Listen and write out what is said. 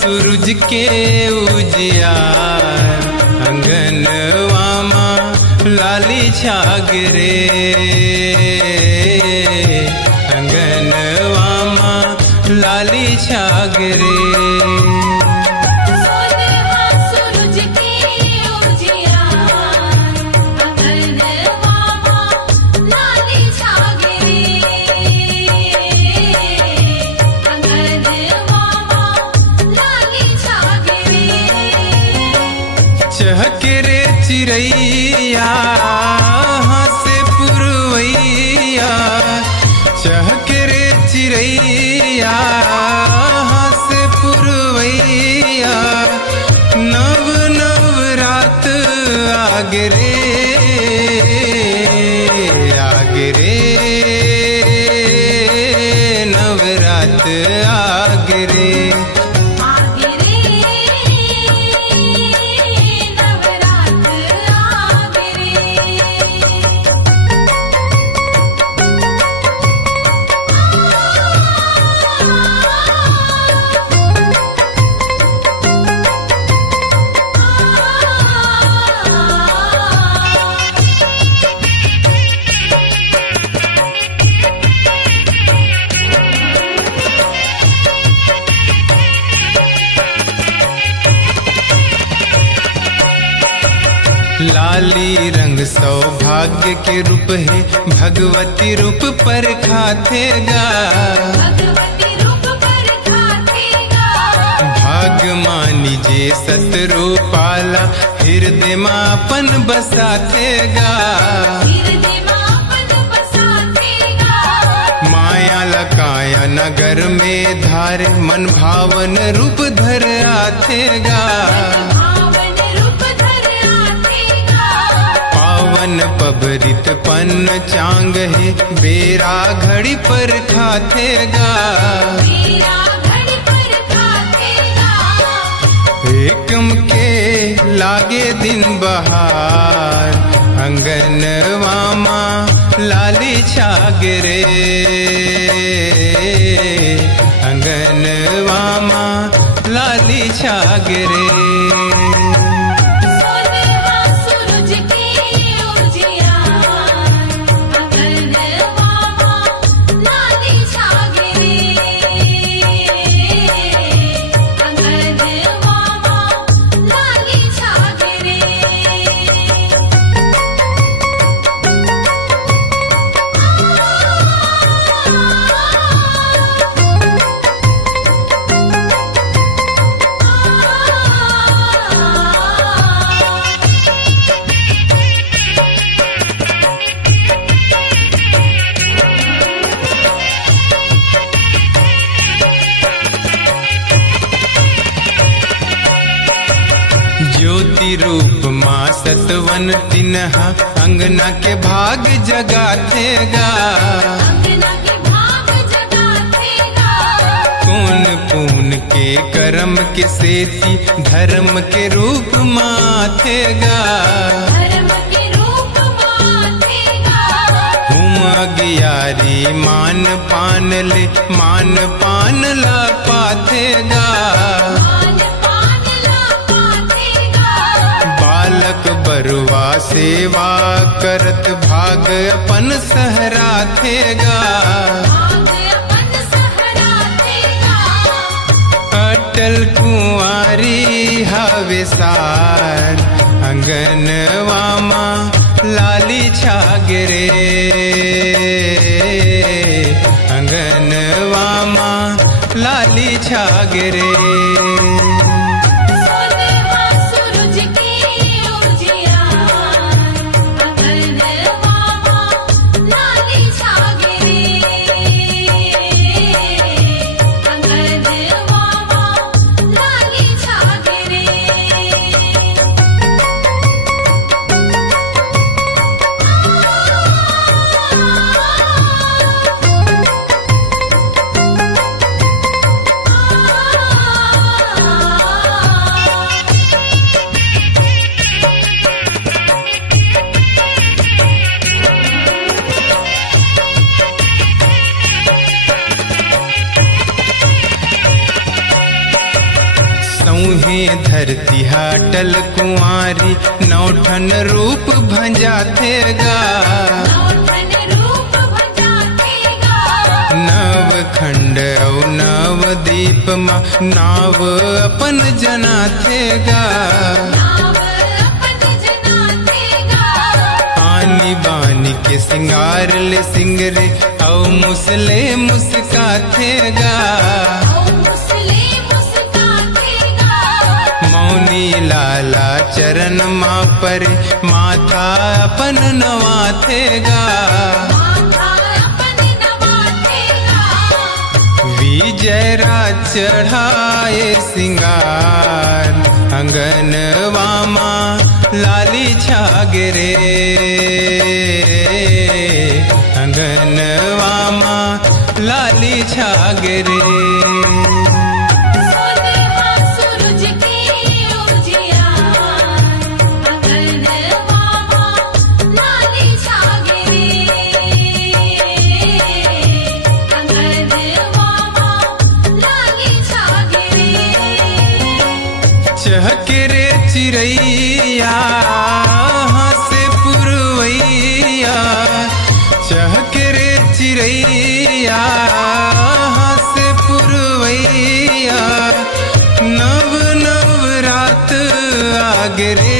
सूरज के उजियार अंगनवा माँ लाली छागरे अंगनवा माँ लाली छागरे चहकरे चिरैया हंसे पुरवैया चहकरे चिरैया हंसे पुरवैया नव नव रात आगरे आगरे नवरात आगरे लाली रंग सौभाग्य के रूप है भगवती रूप पर खातेगा भाग्य मानी जे सतरूपाला हृदय मापन बसातेगा माया लकाया नगर में धारे मन भावन रूप धर आतेगा पबरित पन्न चांग है बेरा घड़ी पर खातेगा एकम के लागे दिन बहार अंगनवा माँ लाली छागरे अंगनवा माँ लाली छागरे ज्योति रूप माँ सतवन तिन्हा अंगना के भाग जगातेगा कौन पून के कर्म के सेती धर्म के रूप माथेगा हुम अगियारी मान पान ले मान पान ला पाथेगा बरुआ सेवा करत भाग अपन सहराथेगा अटल कुंवारी हवे सार अंगनवा माँ लाली छागरे अंगनवा माँ लाली छागरे में धरती हाटल कुंवारी, नौठन रूप भंजाथेगा। नव खंड औ नव दीप माँ नाव अपन जनाथेगा। आनी बानी के सिंगार ले सिंगरे औ मुसले मुस्काथेगा। मौनी लाला चरण माँ पर माथा अपन नवाथेगा। विजयरा चढ़ाए सिंगार, अंगनवा माँ लाली छागरे। अंगनवा माँ लाली छागरे। चहकरे चिरैया हंसे पुरवैया। चहकरे चिरैया हंसे पुरवैया। नव नव रात आगरे।